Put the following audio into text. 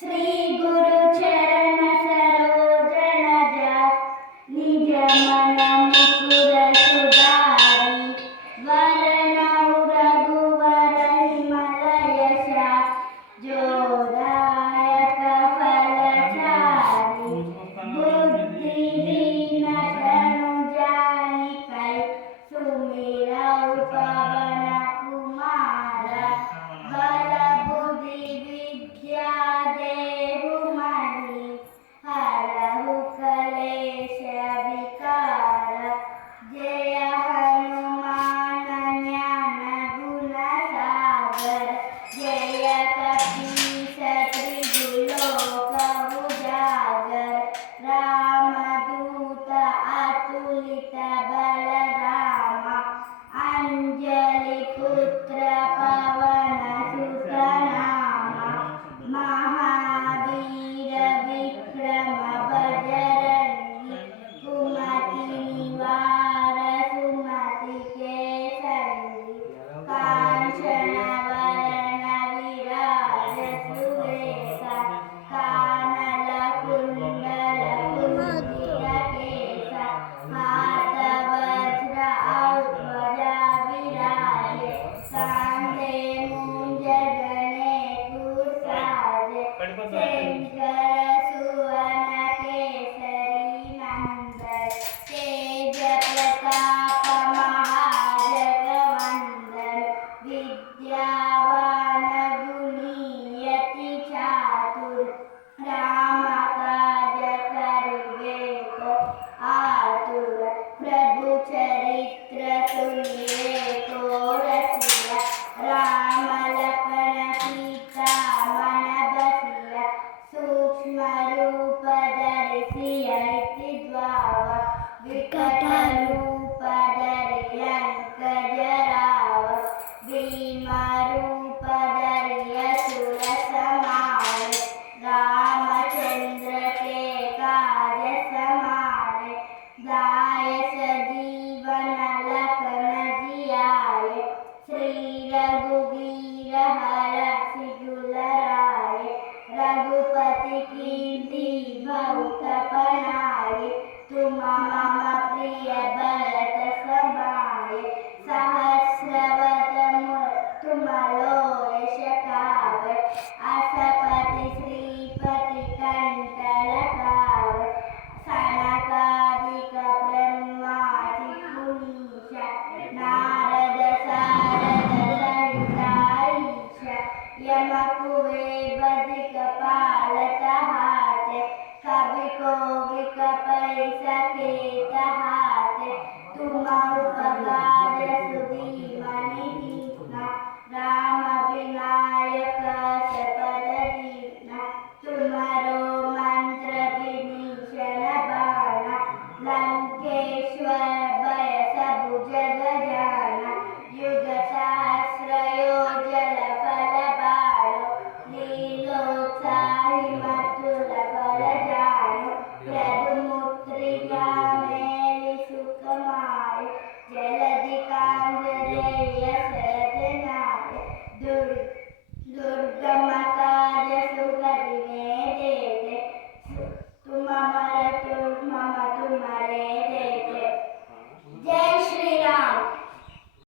श्री गुरु चरण सरोज रज निज मन मुकुर सुधारि वरनउ रघुवर विमल यश जोदायक फलचारि बुद्धिहीन तनु जानिकै सुमिरौ पवन कुमार बल बुद्धि विद्या देहु मणि हरहु कलेश विकार जय हनुमान ज्ञान गुण सागर जय कपीस त्रिजुलोक उजागर रामदूत अतुलित बलराम अंजलि पुत्र पवन सुत नामा महावीर विक्रम बजरंगी कुमति निवार सुमति के संगी कांचन वरण विराज सुवेशा कानन कुंडल कुंचित केसा हाथ वज्र औध्वजा विराजे कांधे मूंज गणेश साजे शंकर सुवन केसरी नंदन तेज प्रताप महाजगवंदन विद्यावान गुणी यति चातुर राम काज करिबे को आतुर प्रभु चरित्र सुनिबे को रसिया राम लखन सीता मन बसिया सूक्ष्म रूप धरि सियति द्वावा विकट रूप धरि लंक जरावा भीम रूप धरि असुर संहारे रामचंद्र के काज समारे दायस जीवन लखन जियाए श्री रघुवीर हरषि दुलारे रघुपति कीन्ति बहुत बनाए तुम